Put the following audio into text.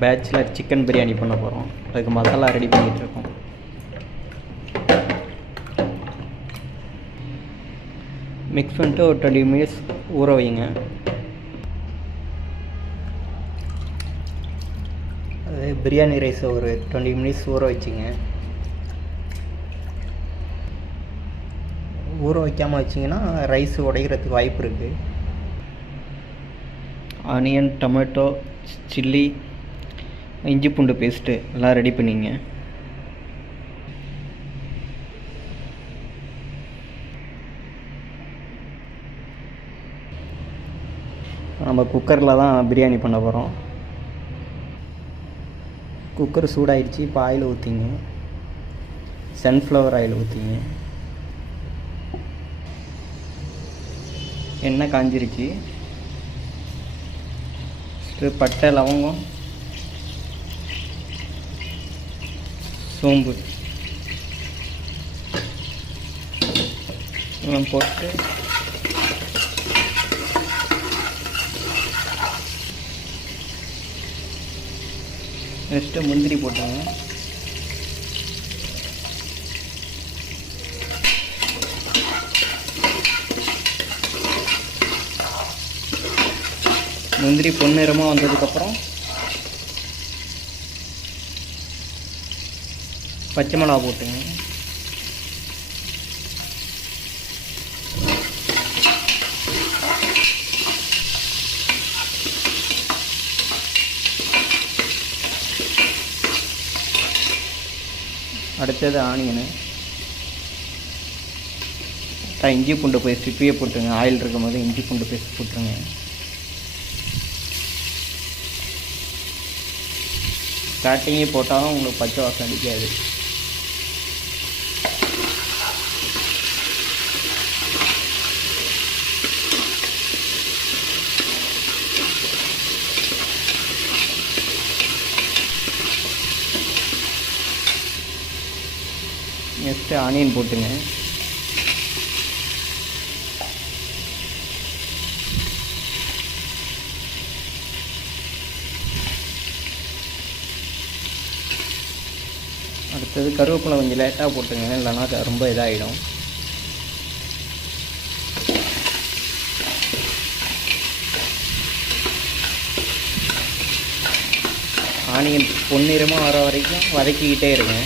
Bachelor chicken biryani பண்ண போகிறோம் அதுக்கு மசாலா ரெடி பண்ணிகிட்ருக்கோம் மிக்ஸ் பண்ணிட்டு ஒரு டுவெண்ட்டி மினிட்ஸ் ஊற வைங்க. அது பிரியாணி ரைஸை ஒரு டுவெண்ட்டி மினிட்ஸ் ஊற வச்சுங்க. ஊற வைக்காமல் வச்சிங்கன்னா ரைஸ் உடைகிறதுக்கு வாய்ப்பு இருக்குது ஆனியன் டொமேட்டோ சில்லி இஞ்சி பூண்டு பேஸ்ட்டு எல்லாம் ரெடி பண்ணிங்க. நம்ம குக்கரில் தான் பிரியாணி பண்ண போகிறோம் குக்கர் சூடாயிடுச்சு இப்போ ஆயில் ஊற்றிங்க சன்ஃப்ளவர் ஆயில் ஊற்றிங்க எண்ணெய் காஞ்சிருச்சு. பட்டை லவங்கம். சோம்பு இதெல்லாம் போட்டு நெக்ஸ்ட்டு முந்திரி போட்டாங்க. முந்திரி பொன்னிறமாக வந்ததுக்கப்புறம் பச்சை மிளகா போட்டுங்க. அடுத்தது ஆனியனு. இஞ்சி பூண்டு பேஸ்ட் இப்பயே போட்டுங்க ஆயில் இருக்கும் போது இஞ்சி பூண்டு பேஸ்ட் போட்டுருங்க. ஸ்டார்டிங்கே போட்டாலும் உங்களுக்கு பச்சை வாசம் அடிக்காது. நெக்ஸ்ட்டு ஆனியன் போட்டுங்க. அடுத்தது கருவேப்பிலை கொஞ்சம் லேட்டாக போட்டுங்க. இல்லைன்னா ரொம்ப இதாகிடும் ஆனியன் பொன்னிறமாக வர வரைக்கும் வதக்கிக்கிட்டே இருங்க.